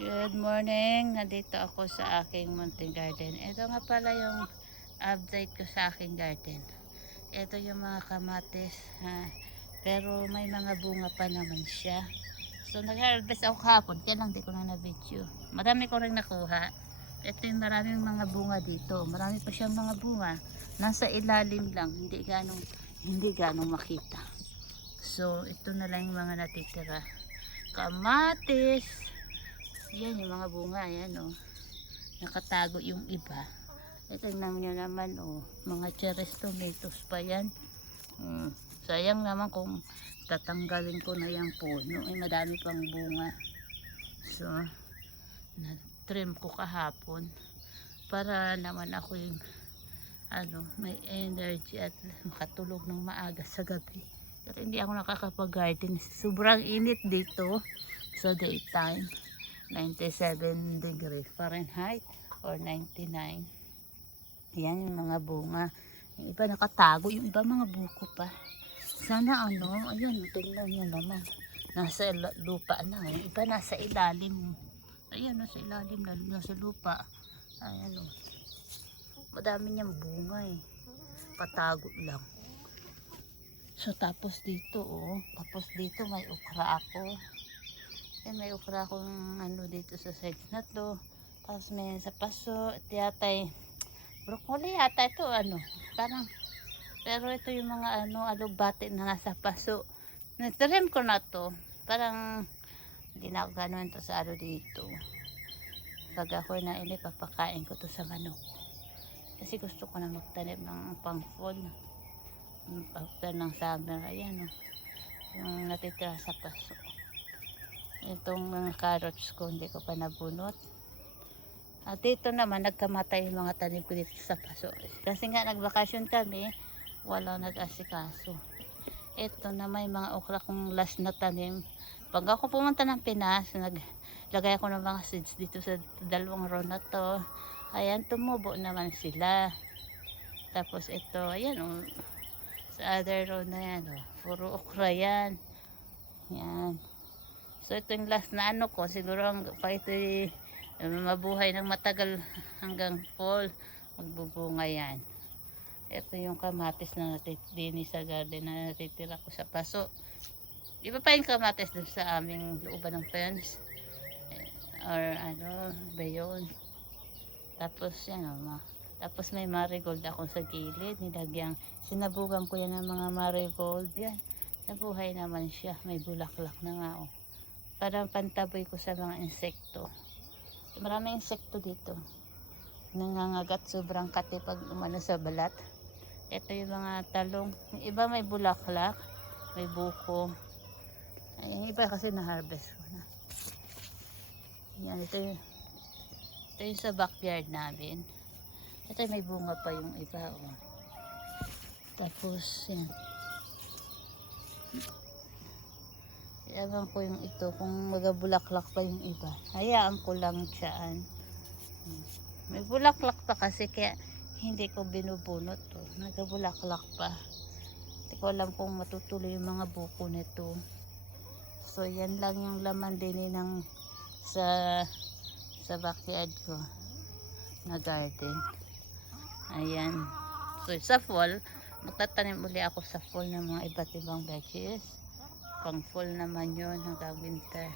Good morning! Nandito ako sa aking mountain garden. Ito nga pala yung update ko sa aking garden. Ito yung mga kamatis. Pero may mga bunga pa naman siya. So nag-harvest ako kahapon. Kaya lang di ko na na-video. Marami ko rin nakuha. Ito yung maraming mga bunga dito. Marami pa siyang mga bunga. Nasa ilalim lang. Hindi ganong makita. So ito na lang yung mga natitira. Kamatis. Yan yung mga bunga, yan oh. Nakatago yung iba. Tingnan nyo naman oh, mga cherries tomatoes pa yan. Sayang naman kung tatanggalin ko na yung puno. Ay madami pang bunga. So, na-trim ko kahapon para naman ako yung may energy at makatulog ng maaga sa gabi. Kasi hindi ako nakakapag-garden. Sobrang init dito sa daytime. 97 degrees Fahrenheit or 99. Yan yung mga bunga. Yung iba nakatago, yung iba mga buko pa. Sana ayan, tingnan nyo naman. Nasa lupa na. Yung iba nasa ilalim. Ayan, nasa ilalim na, nasa lupa. Ayan o. Madami niyang bunga eh. Patago lang. So tapos dito tapos dito may okra ako. May okra akong dito sa side na to. Tapos may sa paso. Ito yata broccoli yata ito parang, pero ito yung mga alugbati na nasa paso. Nitrim ko na to. Parang hindi na ako gano'n to sa dito. Pag ako na papakain ko to sa manok. Kasi gusto ko na magtanim ng pang fall. After ng summer. Ayan yung natitira sa paso. Itong mga carrots ko hindi ko pa nabunot. At dito naman nagkamatay yung mga tanim ko dito sa paso. Kasi nga nagbakasyon kami, walang nag-asikaso. Ito na may mga okra kong last na tanim. Pag ako pumunta ng Pinas, naglagay ako ng mga seeds dito sa dalawang row na to. Ayan, tumubo naman sila. Tapos ito, ayan sa other row na yan puro okra yan. Yan. So ito yung last na ko, siguro pa ito mabuhay ng matagal hanggang fall, magbubunga yan. Ito yung kamatis na natitira sa garden na natitira ko sa paso. Iba pa yung kamatis dun sa aming looban ng fence. Or ba yun. Tapos yan tapos may marigold ako sa gilid. Sinabugan ko yan ng mga marigold. Yan. Nabuhay naman siya. May bulaklak na nga parang pantaboy ko sa mga insekto. Maraming insekto dito. Nangangagat, sobrang kati pag sa balat. Ito yung mga talong. Yung iba may bulaklak, may buko. Yung iba kasi na-harvest ko na. Yan, ito yung sa backyard namin. Ito may bunga pa yung iba. Tapos, yan. Ewan ko yung ito kung magabulaklak pa yung iba. Hayaan ko lang dyan. May bulaklak pa kasi kaya hindi ko binubunot nagabulaklak pa. Hindi ko alam kung matutuloy yung mga buko nito. So yan lang yung laman din sa backyard ko na garden. Ayan. So sa fall, magtatanim uli ako sa fall ng mga iba't ibang veggies. Pang fall naman yun hanggang winter.